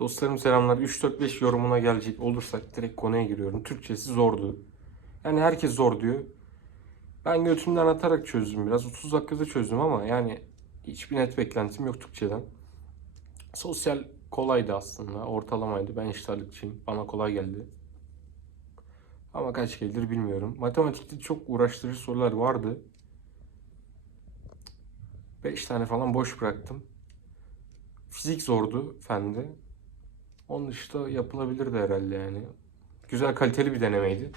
Dostlarım selamlar. 3-4-5 yorumuna gelecek olursak direkt konuya giriyorum. Türkçesi zordu. Yani herkes zor diyor. Ben götümden atarak çözdüm biraz. 30 dakikada çözdüm ama yani hiçbir net beklentim yok Türkçeden. Sosyal kolaydı aslında. Ortalamaydı. Ben iştarlıkçıyım. Bana kolay geldi. Ama kaç gelir bilmiyorum. Matematikte çok uğraştırıcı sorular vardı. 5 tane falan boş bıraktım. Fizik zordu fende. Onun dışında yapılabilirdi herhalde yani. Güzel kaliteli bir denemeydi.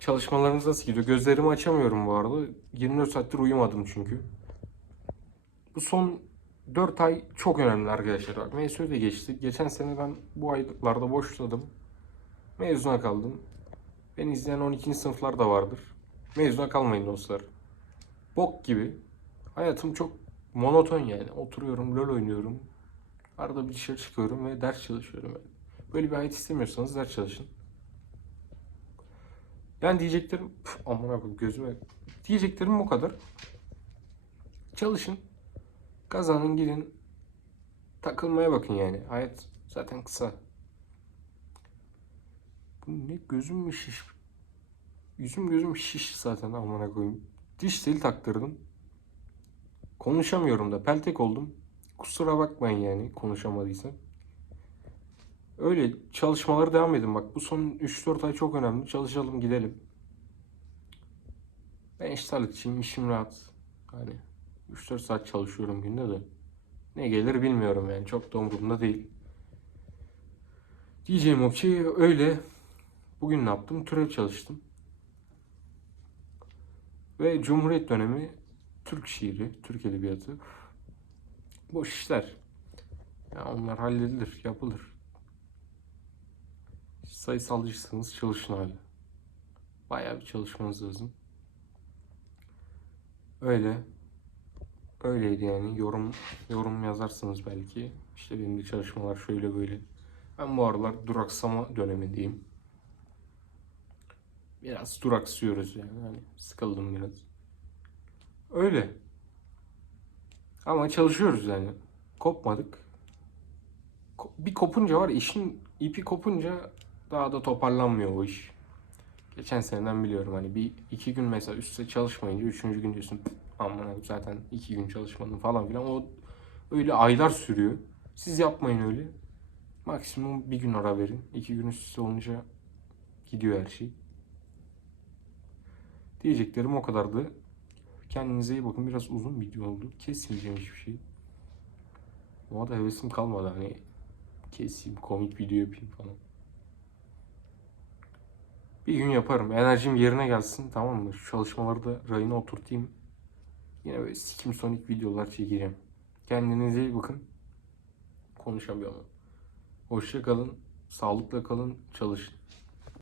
Çalışmalarınız nasıl gidiyor? Gözlerimi açamıyorum bu arada. 24 saattir uyumadım çünkü. Bu son 4 ay çok önemli arkadaşlar. Bak MSÜ de geçti. Geçen sene ben bu aylarda boşladım. Mezuna kaldım. Beni izleyen 12. sınıflar da vardır. Mezuna kalmayın dostlar. Bok gibi. Hayatım çok monoton yani. Oturuyorum, LoL oynuyorum. Arada bir dışarı çıkıyorum ve ders çalışıyorum yani. Böyle bir hayat istemiyorsanız ders çalışın. Yani diyeceklerim, aman abi gözüme. Diyeceklerim bu kadar. Çalışın. Kazanın gidin. Takılmaya bakın yani. Hayat zaten kısa. Bu ne gözüm mü şiş? Yüzüm gözüm şiş zaten amına koyayım. Diş teli taktırdım. Konuşamıyorum da peltek oldum. Kusura bakmayın yani konuşamadıysam. Öyle çalışmalara devam edin bak. Bu son 3-4 ay çok önemli. Çalışalım gidelim. Ben iştarlıkçıyım. işim rahat. Hani 3-4 saat çalışıyorum günde de. Ne gelir bilmiyorum yani. Çok da umurumda değil. Diyeceğim o ki öyle. Bugün ne yaptım? Türev çalıştım. Ve Cumhuriyet dönemi Türk şiiri, Türk edebiyatı. Boş işler. Ya onlar halledilir, yapılır. Sayısalcıysanız çalışın abi. Bayağı bir çalışmanız lazım. Öyle. Öyleydi yani. Yorum yorum yazarsınız belki. İşte benim de çalışmalar şöyle böyle. Ben bu aralar duraksama dönemindeyim. Biraz duraksıyoruz yani. Hani sıkıldım biraz. Öyle. Ama çalışıyoruz yani. Kopmadık. Ko- Bir kopunca var işin ipi kopunca daha da toparlanmıyor o iş. Geçen seneden biliyorum hani bir iki gün mesela üstte çalışmayınca üçüncü gün diyorsun "Pf, aman zaten iki gün çalışmadım falan filan o öyle aylar sürüyor. Siz yapmayın öyle. Maksimum bir gün ara verin. İki gün üst üste olunca gidiyor her şey. Diyeceklerim o kadardı. Kendinize iyi bakın. Biraz uzun video oldu. Kesmeyeceğim hiçbir şey. Ona da hevesim kalmadı hani keseyim, komik video yapayım falan. Bir gün yaparım. Enerjim yerine gelsin tamam mı? Şu çalışmaları da rayına oturtayım. Yine böyle sikim sonik videolar çekeceğim. Kendinize iyi bakın. Konuşamıyorum. Hoşça kalın. Sağlıkla kalın. Çalışın.